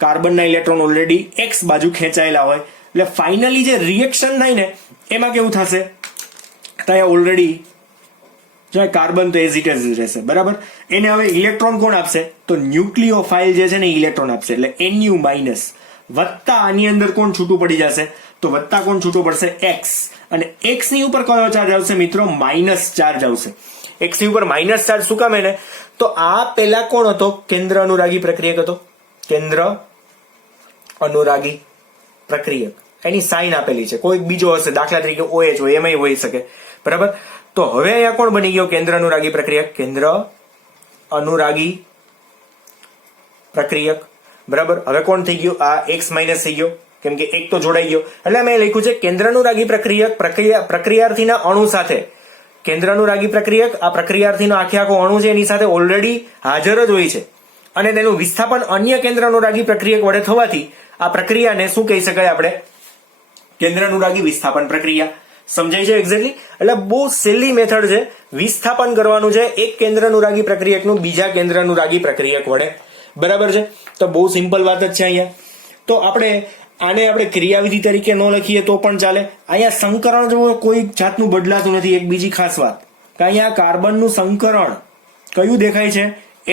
કાર્બનના ઇલેક્ટ્રોન ઓલરેડી એક્સ બાજુ ખેંચાયેલા હોય. એટલે ફાઇનલી જે રિએક્શન થાય ને એમાં કેવું થશે, ત્યાં ઓલરેડી જો કાર્બન તો એઝ ઇટ એઝ રહેશે, બરાબર. એને હવે ઇલેક્ટ્રોન કોણ આપશે, તો ન્યુક્લિયોફાઇલ જે છે ને ઇલેક્ટ્રોન આપશે. એટલે NU માઇનસ વત્તા આની અંદર કોણ છૂટું પડી જશે, તો વત્તા કોણ છૂટું પડશે, એક્સ. અને એક્સ ની ઉપર કયો ચાર્જ આવશે મિત્રો, માઇનસ ચાર્જ આવશે. એક્સ ની ઉપર માઇનસ ચાર્જ શું કામ એને, તો આ પેલા કોણ હતો, કેન્દ્ર અનુરાગી પ્રક્રિયક હતો, કેન્દ્ર અનુરાગી પ્રક્રિયક. એની સાઇન આપેલી છે, કોઈ બીજો હશે, દાખલા તરીકે OH હોય, એમાંય હોઈ શકે, બરાબર. તો હવે અહીંયા કોણ બની ગયો, કેન્દ્ર અનુરાગી પ્રક્રિયક, કેન્દ્ર અનુરાગી પ્રક્રિયક, બરાબર. હવે કોણ થઈ ગયું, આ એક્સ માઇનસ થઈ ગયો, કેમ કે એક તો જોડાઈ ગયો. એટલે મેં લખ્યું છે કેન્દ્ર અનુરાગી પ્રક્રિયક પ્રક્રિયાર્થીના અણુ સાથે, કેન્દ્ર અનુરાગી પ્રક્રિયક આ પ્રક્રિયાર્થીનો આખે આખો અણુ છે એની સાથે ઓલરેડી હાજર જ હોય છે, અને તેનું વિસ્થાપન અન્ય કેન્દ્ર અનુરાગી પ્રક્રિયક વડે થવાથી આ પ્રક્રિયાને શું કહી શકાય આપણે, કેન્દ્ર અનુરાગી વિસ્થાપન પ્રક્રિયા. સમજાય છે એક્ઝેક્ટલી. એટલે બહુ સહેલી મેથડ છે, વિસ્થાપન કરવાનું છે એક કેન્દ્ર અનુરાગી પ્રક્રિયકનું બીજા કેન્દ્ર અનુરાગી પ્રક્રિયક વડે, બરાબર છે. તો બહુ સિમ્પલ વાત જ છે અહીંયા. તો આને આપણે ક્રિયાવિધિ તરીકે ન લખીએ તો પણ ચાલે. અહીંયા સંકરણ જો કોઈ જાતનું બદલાતું નથી. એક બીજી ખાસ વાત કે અહીંયા કાર્બનનું સંકરણ કયું દેખાય છે,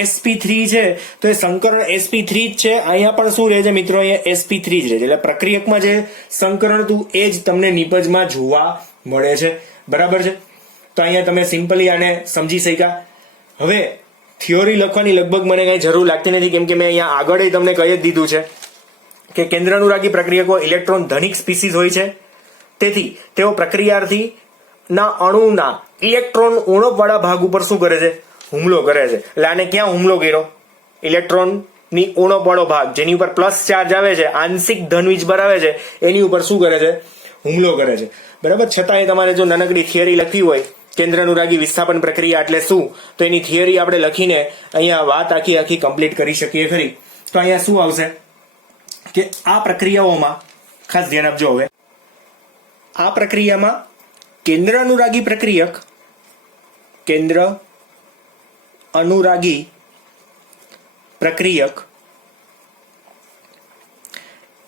sp3 છે, તો એ સંકરણ sp3 જ છે. અહીંયા પણ શું રહે છે મિત્રો, અહીંયા sp3 જ રહે છે. એટલે પ્રક્રિયકમાં જે સંકરણ હતું એ જ તમને નિપજમાં જોવા મળે છે, બરાબર છે. તો અહીંયા તમે સિમ્પલી આને સમજી શક્યા. હવે થિયોરી લખવાની લગભગ મને કઈ જરૂર લાગતી નથી, કેમ કે મેં અહીંયા આગળ તમને કહી જ દીધું છે કે કેન્દ્ર અનુરાગી પ્રક્રિયકો ઇલેક્ટ્રોન ધનિક સ્પીસીઝ હોય છે, તેથી તેઓ પ્રક્રિયાર્થીના અણુના ઇલેક્ટ્રોન ઉણપવાળા ભાગ ઉપર શું કરે છે, હુમલો કરે છે. એટલે આને ક્યાં હુમલો કર્યો, ઇલેક્ટ્રોનની ઉણપવાળો ભાગ જેની ઉપર પ્લસ ચાર્જ આવે છે, આંશિક ધન વીજભાર આવે છે, એની ઉપર શું કરે છે, હુમલો કરે છે, બરાબર. છતાંય તમારે જો નાનકડી થિયરી લખવી હોય કેન્દ્ર અનુરાગી વિસ્થાપન પ્રક્રિયા એટલે શું, તો એની થિયરી આપણે લખીને અહીંયા વાત આખી કમ્પ્લીટ કરી શકીએ ખરી. તો અહીંયા શું આવશે કે આ પ્રક્રિયાઓમાં ખાસ ધ્યાન આપજો. હવે આ પ્રક્રિયામાં કેન્દ્ર અનુરાગી પ્રક્રિયક, કેન્દ્ર અનુરાગી પ્રક્રિયક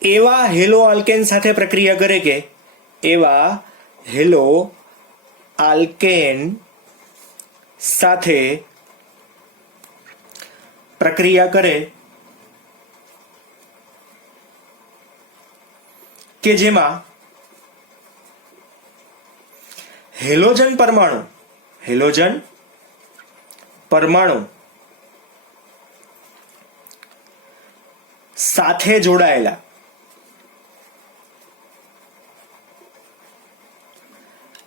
એવા હેલો આલ્કેન સાથે પ્રક્રિયા કરે કે એવા હેલો આલ્કેન સાથે પ્રક્રિયા કરે કે જેમાં હેલોજન પરમાણુ સાથે જોડાયેલા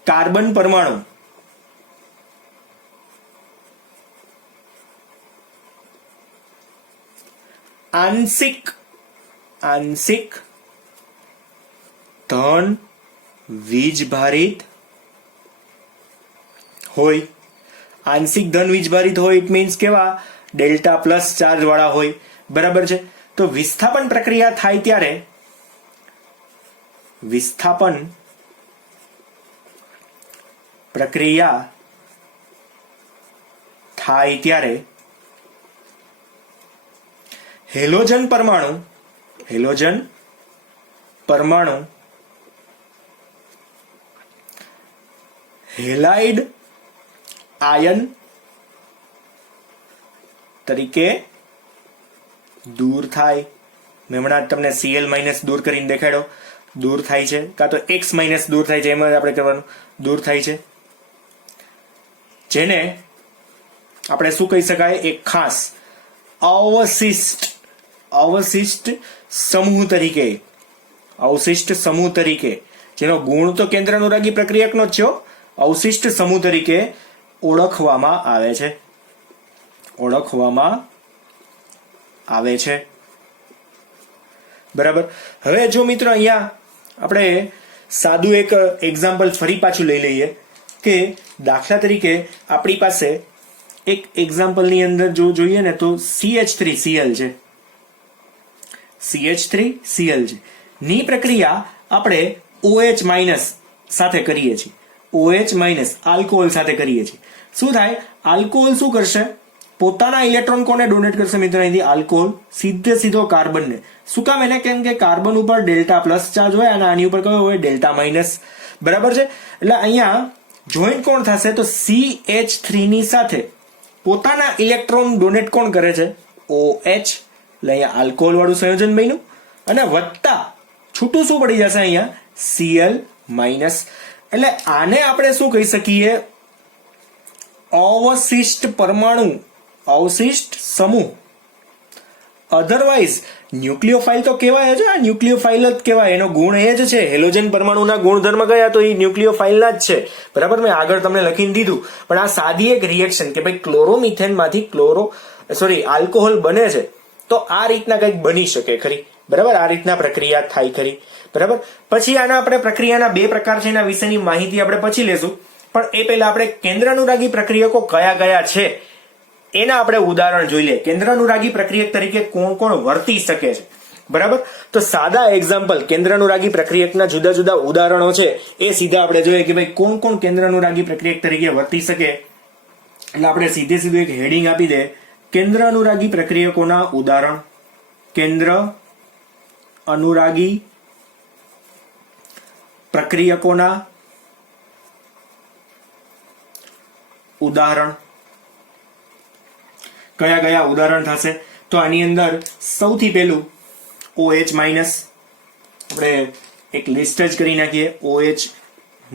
કાર્બન પરમાણુ આંશિક ધન વીજભારિત હોય. આંશિક ધન વીજભારિત હોય ઇટ મીન્સ કેવા ડેલ્ટા પ્લસ ચાર્જ વાળા હોય. બરાબર છે. તો વિસ્થાપન પ્રક્રિયા થાય ત્યારે હેલોજન પરમાણુ હેલાઇડ આયન તરીકે દૂર થાય. મેં હમણાં તમને Cl માઇનસ દૂર કરીને દેખાડ્યો, દૂર થાય છે, કાં તો X માઇનસ દૂર થાય છે, એમાં આપણે કરવાનું દૂર થાય છે, જેને આપણે શું કહી શકાય, એક ખાસ અવશિષ્ટ સમૂહ તરીકે જેનો ગુણ તો કેન્દ્ર અનુરાગી પ્રક્રિયકનો જ છે, અવશિષ્ટ સમૂહ તરીકે ઓળખવામાં આવે છે. બરાબર. હવે જો મિત્રો અહીંયા આપણે સાદું એક એક્ઝામ્પલ ફરી પાછું લઈ લઈએ કે દાખલા તરીકે આપણી પાસે એક એક્ઝામ્પલની અંદર જો જોઈએ ને તો CH3Cl છે ની પ્રક્રિયા આપણે OH માઇનસ સાથે કરીએ છીએ, OH માઇનસ આલ્કોહોલ સાથે કરીએ છીએ. શું થાય, આલ્કોહોલ શું કરશે, પોતાના ઇલેક્ટ્રોન કોને ડોનેટ કરશે મિત્રો, અહીંથી આલ્કોહોલ સીધો કાર્બનને. શું કામ, એને કેમ કે કાર્બન ઉપર ડેલ્ટા પ્લસ ચાર્જ હોય અને આની ઉપર કયો હોય, ડેલ્ટા માઇનસ. બરાબર છે. એટલે અહીંયા જોઈન્ટ કોણ થશે, તો CH3 ની સાથે પોતાના ઇલેક્ટ્રોન ડોનેટ કોણ કરે છે, OH. એટલે અહીંયા આલ્કોહોલ વાળું સંયોજન બન્યું અને વત્તા છૂટું શું પડી જશે અહીંયા, Cl માઇનસ. એટલે આને આપણે શું કહી શકીએ, અવશિષ્ટ સમૂહ. અધરવાઇઝ ન્યુક્લિયોફાઇલ તો કહેવાય જ, આ ન્યુક્લિયોફાઇલ જ કહેવાય, એનો ગુણ એ જ છે. હેલોજન પરમાણુના ગુણધર્મ કયા, તો એ ન્યુક્લિયોફાઇલના જ છે. બરાબર, મેં આગળ તમને લખીને દીધું. પણ આ સાદી એક રિએક્શન કે ભાઈ ક્લોરોમિથેનમાંથી આલ્કોહોલ બને છે, તો આ રીતના કંઈક બની શકે ખરી. બરાબર, આ રીતના પ્રક્રિયા થાય ખરી. બરાબર. પછી આના આપણે પ્રક્રિયાના બે પ્રકાર છે, એના વિશેની માહિતી આપણે પછી લેશું. પણ એ પહેલા આપણે કેન્દ્ર અનુરાગી પ્રક્રિયકો કયા છે એના આપણે ઉદાહરણ જોઈ લઈએ. કેન્દ્ર અનુરાગી પ્રક્રિયક તરીકે કોણ વર્તી શકે છે. બરાબર. તો સાદા એક્ઝામ્પલ કેન્દ્ર અનુરાગી પ્રક્રિયકના જુદા જુદા ઉદાહરણો છે એ સીધા આપણે જોઈએ કે ભાઈ કોણ કેન્દ્ર અનુરાગી પ્રક્રિયક તરીકે વર્તી શકે. એટલે આપણે સીધું એક હેડિંગ આપી દે, કેન્દ્ર અનુરાગી પ્રક્રિયકોના ઉદાહરણ. કેન્દ્ર અનુરાગી પ્રક્રિયકોના ઉદાહરણ. કયા ઉદાહરણ થશે, તો આની અંદર સૌથી પહેલું OH માઇનસ, આપણે એક લિસ્ટ જ કરી નાખીએ. OH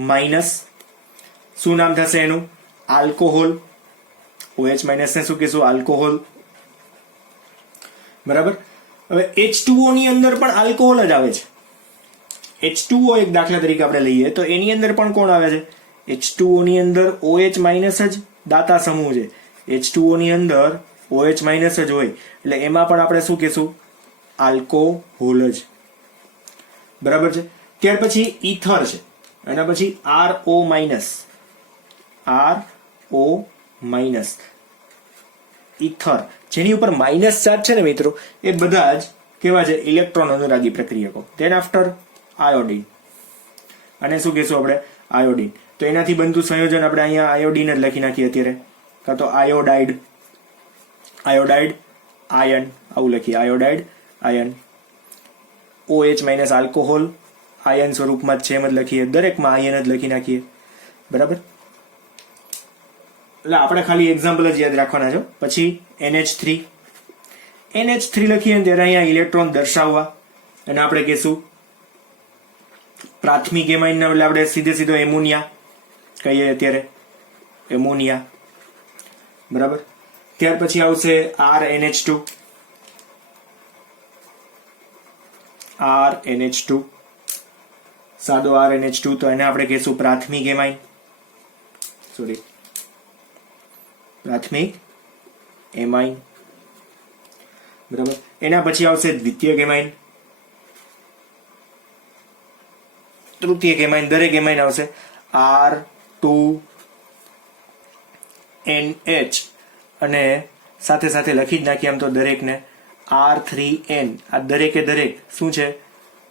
માઇનસ, શું નામ થશે એનું, આલ્કોહોલ. OH માઇનસ ને શું કહીશું, આલ્કોહોલ. બરાબર. હવે H2O ની અંદર પણ આલ્કોહોલ જ આવે છે. H2O એક દાખલા તરીકે આપણે લઈએ તો એની અંદર પણ કોણ આવે છે, H2O ની અંદર OH માઇનસ જ દાતા સમૂહ છે. H2O ની અંદર OH માઇનસ જ હોય એટલે એમાં પણ આપણે શું કહીશું, આલ્કોહોલ જ. બરાબર છે. ત્યાર પછી ઈથર છે, એના પછી RO માઇનસ, ઈથર જેની ઉપર માઇનસ ચાર્જ છે ને મિત્રો, એ બધા જ કેવા છે, ઇલેક્ટ્રોન અનુરાગી પ્રક્રિયકો. ધેન આફ્ટર આયોડીન, અને શું કહેશું આપણે, આયોડીન. તો એનાથી બનતું સંયોજન આપણે અહીંયા આયોડીન જ લખી નાખીએ અત્યારે, કાં તો આયોડાઇડ આયન, આવું લખીએ, iodide ion. OH minus alcohol ion સ્વરૂપમાં જ છે એમ જ લખીએ, દરેકમાં આયન જ લખી નાખીએ, બરાબર. એટલે આપણે ખાલી એક્ઝામ્પલ જ યાદ રાખવાના છો. પછી NH3 લખીએ ને ત્યારે અહીંયા ઇલેક્ટ્રોન દર્શાવવા, અને આપણે કહીશું પ્રાથમિક એમાઇનના એટલે આપણે સીધો એમોનિયા કહીએ અત્યારે, એમોનિયા, બરાબર. ત્યાર પછી આવશે RNH2, સાદો RNH2, તો એને આપણે કહીશું પ્રાથમિક એમાઇન, બરાબર. એના પછી આવશે દ્વિતીયક એમાઇન, તૃતીયક એમાઇન, દરેક એમાઇન આવશે R2NH, અને સાથે સાથે લખી જ નાખીએ આમ તો દરેકને R3N. આ દરેકે દરેક શું છે?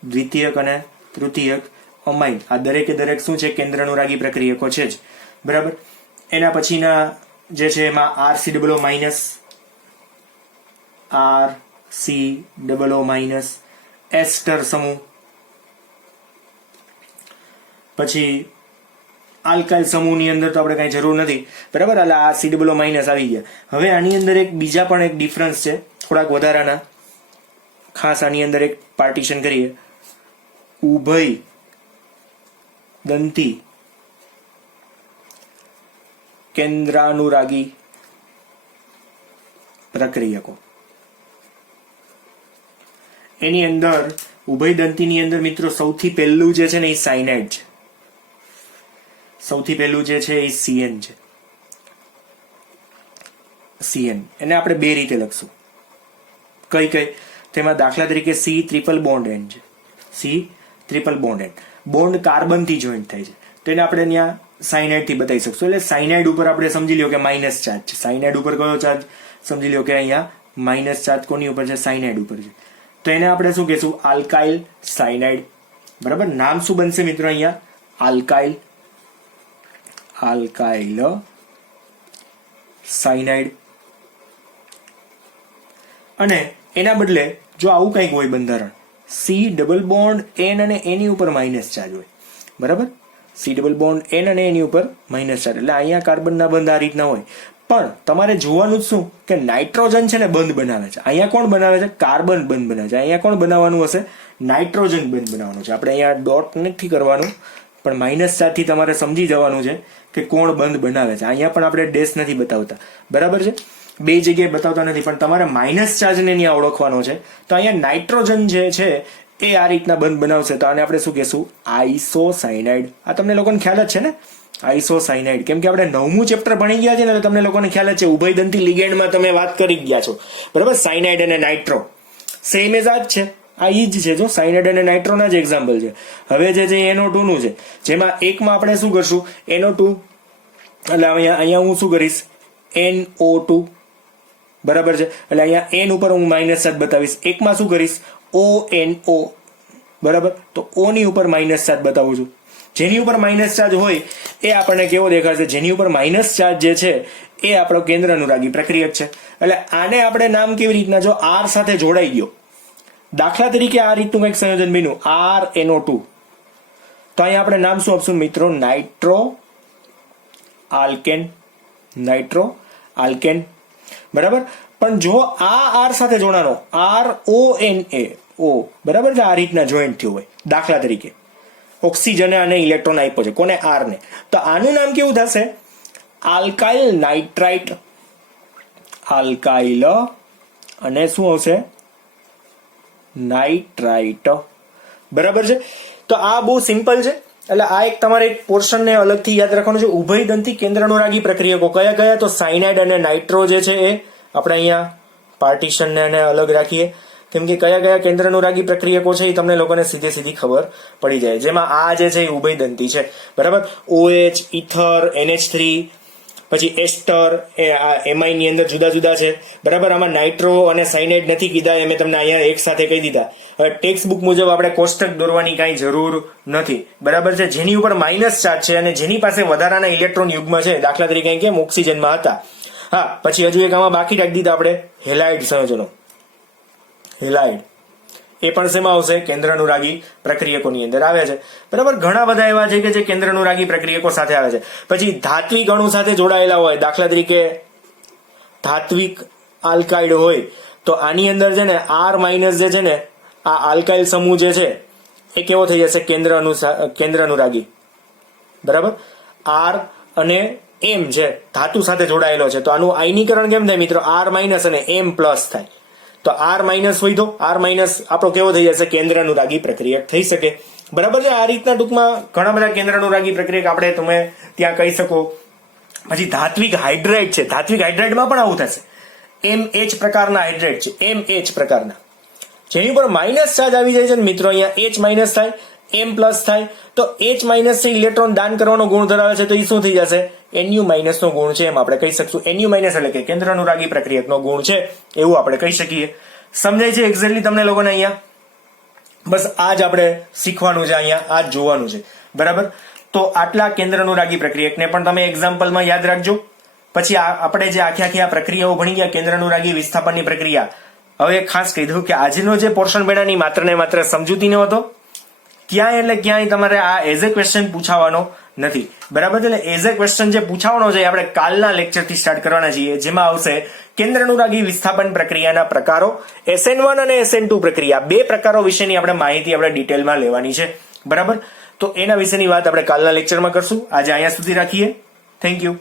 દ્વિતીયક અને તૃતીયક અમાઇન. આ દરેકે દરેક શું છે? કેન્દ્રાનુરાગી પ્રક્રિયકો છે જ, બરાબર. એના પછીના જે છે એમાં RCOO માઇનસ, એસ્ટર સમૂહ, પછી આલ્કાઇલ સમૂહની અંદર તો આપણે કઈ જરૂર નથી, બરાબર. એટલે આ COO માઇનસ આવી ગયા. હવે આની અંદર એક બીજા પણ એક ડિફરન્સ છે, થોડાક વધારાના, ખાસ આની અંદર એક પાર્ટીશન કરીએ. ઉભય દંતી કેન્દ્રાનુરાગી પ્રક્રિયકો. એની અંદર ઉભયદંતીની અંદર મિત્રો સૌથી પહેલું જે છે ને એ સાયનાઇડ છે, સૌથી પહેલું જે છે એ CN છે. CN એને આપણે બે રીતે લખશું. કઈ? તેમાં દાખલા તરીકે C ટ્રિપલ બોન્ડ એન્ડ છે, C triple bond and, bond carbon થી જોઈન્ટ થાય છે, તો એને આપણે ત્યાં સાયનાઇડ થી બતાવી શકશું. એટલે સાયનાઇડ ઉપર આપણે સમજી લ્યો કે માઇનસ ચાર્જ છે. સાયનાઇડ ઉપર કયો ચાર્જ? સમજી લ્યો કે અહીંયા માઇનસ ચાર્જ કોની ઉપર છે? સાયનાઇડ ઉપર છે. તો એને આપણે શું કહેશું? આલ્કાઇલ સાયનાઇડ, બરાબર. નામ શું બનશે મિત્રો અહીંયા? Alkyl cyanide. અને એના બદલે જો આવું કંઈક હોય બંધારણ, C ડબલ બોન્ડ N અને એની ઉપર માઇનસ ચાર્જ હોય, બરાબર. C ડબલ બોન્ડ N અને એની ઉપર માઇનસ ચાર્જ, એટલે અહીંયા કાર્બનના બંધ આ રીતના હોય. પણ તમારે જોવાનું જ શું કે નાઇટ્રોજન છે ને બંધ બનાવે છે. અહીંયા કોણ બનાવે છે? કાર્બન બંધ બનાવે છે. અહીંયા કોણ બનાવવાનું હશે? નાઇટ્રોજન બંધ બનાવવાનું છે. આપણે અહીંયા ડોટ નથી કરવાનું, પણ માઇનસ ચાર્જથી તમારે સમજી જવાનું છે કે કોણ બંધ બનાવે છે. અહીંયા પણ આપણે ડેશ નથી બતાવતા, બરાબર છે. બે જગ્યાએ બતાવતા નથી, પણ તમારે માઇનસ ચાર્જને ત્યાં ઓળખવાનો છે. તો અહીંયા નાઇટ્રોજન જે છે એ આ રીતના બંધ બનાવશે, તો આને આપણે શું કહેશું? આઇસોસાયનાઇડ. આ તમને લોકોને ખ્યાલ જ છે ને, આઇસોસાયનાઇડ. કેમ કે આપણે 9મું ચેપ્ટર ભણી ગયા છે ને, એટલે તમને લોકોને ખ્યાલ જ છે. ઉભયદંતી લિગેન્ડમાં તમે વાત કરી ગયા છો, બરાબર. સાયનાઇડ અને નાઇટ્રો સેમ એજ આ જ છે, આ ઈ જ છે. જો સાયનાઇડ અને નાઇટ્રોના જ એક્ઝામ્પલ છે. હવે જે છે NO2 નું છે, જેમાં એકમાં આપણે શું કરશું? NO2 એટલે અહીંયા હું શું કરીશ? NO2, બરાબર છે. એટલે અહીંયા N ઉપર હું માઇનસ ચાર્જ બતાવીશ. એકમાં શું કરીશ? ONO, બરાબર. તો O ની ઉપર માઇનસ ચાર્જ બતાવું છું. જેની ઉપર માઇનસ ચાર્જ હોય એ આપણને કેવો દેખાશે? જેની ઉપર માઇનસ ચાર્જ જે છે એ આપણો કેન્દ્ર અનુરાગી પ્રક્રિયક છે. એટલે આને આપણે નામ કેવી રીતના? જો R સાથે જોડાઈ ગયો, દાખલા તરીકે આ રીતનું કંઈક સંયોજન બન્યું RNO2, તો અહીંયા આપણે નામ શું આપશું મિત્રો? નાઇટ્રો આલ્કેન, બરાબર. પણ જો આ R સાથે જોડાનો RONA, બરાબર છે, આ રીતના જોઈન્ટ થયું હોય, દાખલા તરીકે ઓક્સિજને આને ઇલેક્ટ્રોન આપ્યો છે, કોને? R ને. તો આનું નામ કેવું થશે? આલ્કાઇલ નાઇટ્રાઇટ, આલ્કાઇલ અને શું આવશે? નાઇટ્રાઇટ, બરાબર છે. તો આ બહુ સિમ્પલ છે. એટલે આ એક તમારે એક પોર્શનને અલગથી યાદ રાખવાનું છે. ઉભયદંતી કેન્દ્રાનુરાગી પ્રક્રિયકો કયા કયા? તો સાયનાઇડ અને નાઇટ્રો જે છે એ આપણે અહીંયા પાર્ટીશનને અને અલગ રાખીએ, કેમ કે કયા કયા કેન્દ્રાનુરાગી પ્રક્રિયકો છે એ તમને લોકોને સીધી ખબર પડી જાય. જેમાં આ જે છે એ ઉભયદંતી છે, બરાબર. OH, ઇથર, NH3, પછી એસ્ટર, એ આ એમાઇન ની અંદર જુદા જુદા છે, બરાબર. આમાં નાઇટ્રો અને સાયનાઇડ નથી કીધા, એ મેં તમને અહીંયા એક સાથે કહી દીધા. હવે ટેક્સ્ટ બુક મુજબ આપણે કોષ્ટક દોરવાની કાંઈ જરૂર નથી, બરાબર છે. જેની ઉપર માઇનસ ચાર્જ છે અને જેની પાસે વધારાના ઇલેક્ટ્રોન યુગ્મ છે, દાખલા તરીકે કેમ ઓક્સિજનમાં હતા. હા, પછી હજુ એક આમાં બાકી રાખી દીધા આપણે હેલાઇડ સંયોજનો. હેલાઇડ એ પણ શેમાં આવશે? કેન્દ્ર અનુરાગી પ્રક્રિયકોની અંદર આવે છે. બરાબર, ઘણા બધા એવા છે કે જે કેન્દ્ર અનુરાગી પ્રક્રિયકો સાથે આવે છે. પછી ધાત્વિક અણુ સાથે જોડાયેલા હોય, દાખલા તરીકે ધાત્વિક આલ્કાઇડ હોય તો આની અંદર છે ને R માઇનસ જે છે ને આ આલ્કાઇલ સમૂહ જે છે એ કેવો થઈ જશે? કેન્દ્ર અનુરાગી. બરાબર, R અને M છે ધાતુ સાથે જોડાયેલો છે તો આનું આયનીકરણ કેમ થાય મિત્રો? R માઇનસ અને M પ્લસ થાય. તો R માઇનસ હોય તો R માઇનસ આપણો કેવો થઈ જશે? કેન્દ્ર અનુરાગી પ્રક્રિયક થઈ શકે. બરાબર છે. આ રીતના ટૂંકમાં ઘણા બધા કેન્દ્ર અનુરાગી પ્રક્રિયક આપણે તમે ત્યાં કહી શકો. પછી ધાત્વિક હાઇડ્રાઇડ છે, ધાત્વિક હાઇડ્રાઇડમાં પણ આવું થશે. MH પ્રકારના હાઇડ્રાઇડ છે, MH પ્રકારના, જેની ઉપર માઇનસ ચાર્જ આવી જાય છે ને મિત્રો, અહીંયા H માઇનસ થાય, M પ્લસ થાય તો H માઇનસ થી ઇલેક્ટ્રોન દાન કરવાનો ગુણ ધરાવે છે તો એ શું થઈ જશે? Nu માઇનસ નો ગુણ છે એમ આપણે કહી શકશું. Nu માઇનસ એટલે કે કેન્દ્ર અનુરાગી પ્રક્રિયકનો ગુણ છે એવું આપણે કહી શકીએ. સમજાય છે એક્ઝેક્ટલી તમને લોકોને અહીંયા? બસ આ જ આપણે શીખવાનું છે, અહીંયા આ જ જોવાનું છે. બરાબર, તો આટલા કેન્દ્ર અનુરાગી પ્રક્રિયકને પણ તમે એક્ઝામ્પલમાં યાદ રાખજો. પછી આપણે જે આખી આ પ્રક્રિયાઓ ભણી ગયા, કેન્દ્ર અનુરાગી વિસ્થાપનની પ્રક્રિયા, હવે ખાસ કહી દઉં કે આજનો જે પોર્શન ભણ્યાની માત્ર ને માત્ર સમજૂતી નો હતો. ક્યાંય એટલે ક્યાંય તમારે આ એઝ એ ક્વેશ્ચન પૂછાવાનો નથી. બરાબર છે, એટલે એઝ એ ક્વેશ્ચન જે પૂછાવાનો છે આપણે કાલના લેક્ચરથી સ્ટાર્ટ કરવાના છીએ, જેમાં આવશે કેન્દ્ર અનુરાગી વિસ્થાપન પ્રક્રિયાના પ્રકારો, SN1 અને SN2 પ્રક્રિયા, બે પ્રકારો વિશેની આપણે માહિતી આપણે ડિટેલમાં લેવાની છે. બરાબર, તો એના વિશેની વાત આપણે કાલના લેક્ચરમાં કરશું. આજે અહીંયા સુધી રાખીએ. Thank you.